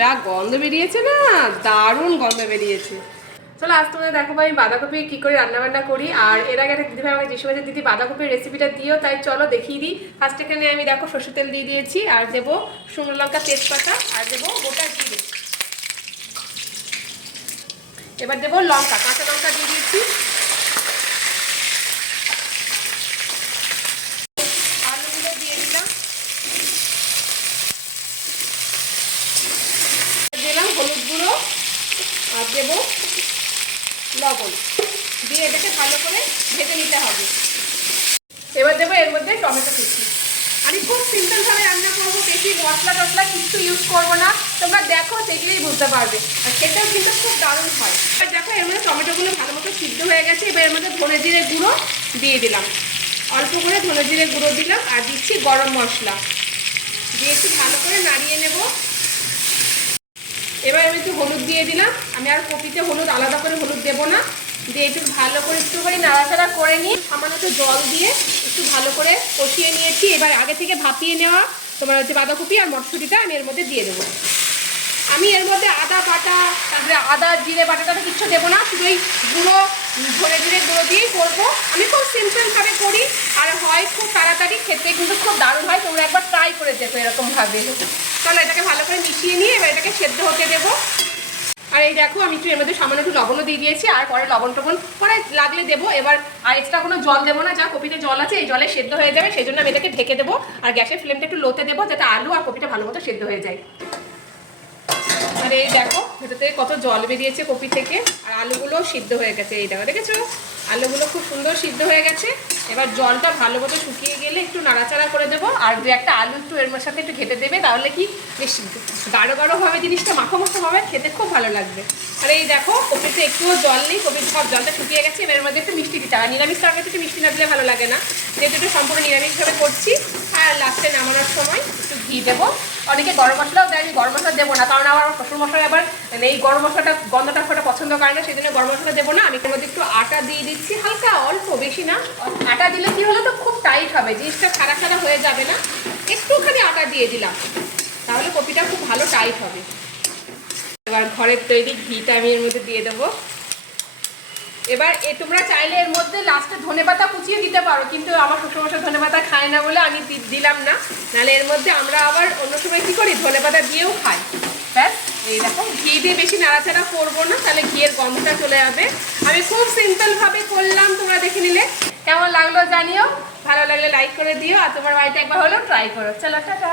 যা গন্ধ বেরিয়েছে না, দারুণ গন্ধ বেরিয়েছে। চলো, আজ তোমাদের দেখো ভাই বাঁধাকপি কি করে রান্না বান্না করি, আর এর আগে একটা দিদি ভাই আমাকে ভাইয়ের দিদি, বাঁধাকপির রেসিপিটা দিও? তাই চলো, দেখিয়ে দিই। ফার্স্ট এখানে আমি দেখো সর্ষের তেল দিয়ে দিয়েছি, আর দেবো শুকনো লঙ্কা, তেজপাতা, আর দেবো গোটা জিরে। এবার দেবো লঙ্কা, কাঁচা লঙ্কা দিয়ে দিয়েছি আলুগুলো দিয়ে দিলাম দিলাম হলুদ গুঁড়ো আর দেবো লবণ। দিয়ে এটাকে ভালো করে ভেজে নিতে হবে। এবার দেবো এর মধ্যে টমেটো কুচি। আমি খুব সিম্পলভাবে রান্না করব, বেশি মশলা টসলা কিছু ইউজ করব না। তোমরা দেখো, দেখলেই বুঝতে পারবে। আর খেতেও কিন্তু খুব দারুণ হয়। আর দেখো, এর মধ্যে টমেটোগুলো ভালো মতো সিদ্ধ হয়ে গেছে। এবার এর মধ্যে ধনে জিরে গুঁড়ো দিয়ে দিলাম। অল্প করে ধনে জিরে গুঁড়ো দিলাম আর দিচ্ছি গরম মশলা। দিয়ে একটু ভালো করে নাড়িয়ে নেব। এবার আমি একটু হলুদ দিয়ে দিলাম। আমি আর কপিতে হলুদ, আলাদা করে হলুদ দেবো না। দিয়ে একটু ভালো করে একটুখানি নাড়াচাড়া করে নিয়ে সামান্য একটু জল দিয়ে একটু ভালো করে কষিয়ে নিয়েছি। এবার আগে থেকে ভাপিয়ে নেওয়া তোমার হচ্ছে বাঁধাকপি আর মটরশুঁটিটা আমি এর মধ্যে দিয়ে দেবো। আমি এর মধ্যে আদা বাটা, তারপরে আদা, জিরে বাটাটা কিচ্ছু দেবো না। শুধু ওই গুঁড়ো, ধরে জিরে গুঁড়ো দিয়েই করব। আমি খুব সিম্পলভাবে করি হয় খুব তাড়াতাড়ি খেতে কিন্তু খুব দারুণ হয়, তোমরা একবার ট্রাই করে দেখো এরকমভাবে। চলো এটাকে ভালো করে মিশিয়ে নিয়ে এবার এটাকে সেদ্ধ হতে দেবো। আর এই দেখো, আমি একটু এর মধ্যে সামান্য একটু লবণও দিয়ে দিয়েছি, আর পরে লবণ টবণ পরে লাগলে দেবো। এবার আর এক্সট্রা কোনো জল দেবো না, যা কপিতে জল আছে, এই জলে সেদ্ধ হয়ে যাবে, সেই জন্য আমি এটাকে ঢেকে দেবো। আর গ্যাসের ফ্লেমটা একটু লোতে দেবো, যাতে আলু আর কপিটা ভালো মতো সেদ্ধ হয়ে যায়। আর এই দেখো, ভেতর থেকে কত জল বেরিয়েছে কপি থেকে, আর আলুগুলো সিদ্ধ হয়ে গেছে, এই দেখো, দেখেছ? আলুগুলো খুব সুন্দর সিদ্ধ হয়ে গেছে। এবার জলটা ভালো মতো শুকিয়ে গেলে একটু নাড়াচাড়া করে দেবো। আর দু একটা আলু একটু এর সাথে একটু ঘেটে দেবে, তাহলে কি বেশ গাঢ় গাঢ় হবে জিনিসটা মাখো মাখো হবে, খেতে খুব ভালো লাগবে। আর এই দেখো, কপিতে একটুও জল নেই, কপির সব জলটা শুকিয়ে গেছে। এবার এর মধ্যে একটু মিষ্টি দিতে আর নিরামিষ তরকারিতে একটু মিষ্টি না দিলে ভালো লাগে না। যেহেতু একটু সম্পূর্ণ নিরামিষভাবে করছি, আর লাস্টে নামানোর সময় একটু ঘি দেবো। অনেকে গরম মশলাও দেয়, আমি গরম মশলা দেবো না, কারণ আমার শ্বশুর মশলা আবার মানে এই গরম মশলাটা, গন্ধটা খুব পছন্দ করে না, সেই জন্য গরম মশলা দেবো না। আমি এর মধ্যে একটু আটা দিয়ে দিচ্ছি হালকা, অল্প, বেশি না। আটা দিলে কি হলো তো, খুব টাইট হবে, জিনিসটা খাড়া খাড়া হয়ে যাবে না। একটুখানি আটা দিয়ে দিলাম। তাহলে কপিটা খুব ভালো টাইট হবে। এবার ঘরের তৈরি ঘিটা আমি এর মধ্যে দিয়ে দেবো। এবার এ তোমরা চাইলে এর মধ্যে লাস্টে ধনে পাতা কুচিয়ে দিতে পারো, কিন্তু আমার শ্বশুরমশাই ধনে পাতা খায় না বলে আমি দিলাম না। নাহলে এর মধ্যে আমরা আবার অন্য সময় কী করি? ধনে পাতা দিয়েও খাই। ব্যাস, এই দেখো, ঘি দিয়ে বেশি নাড়াচাড়া করব না, তাহলে ঘিয়ের গন্ধটা চলে যাবে। আমি খুব সিম্পলভাবে করলাম, তোমরা দেখে নিলে। কেমন লাগল জানিও। ভালো লাগলে লাইক করে দিও, আর তোমার বাড়িতে একবার হলেও ট্রাই করো। চলো, টাটা।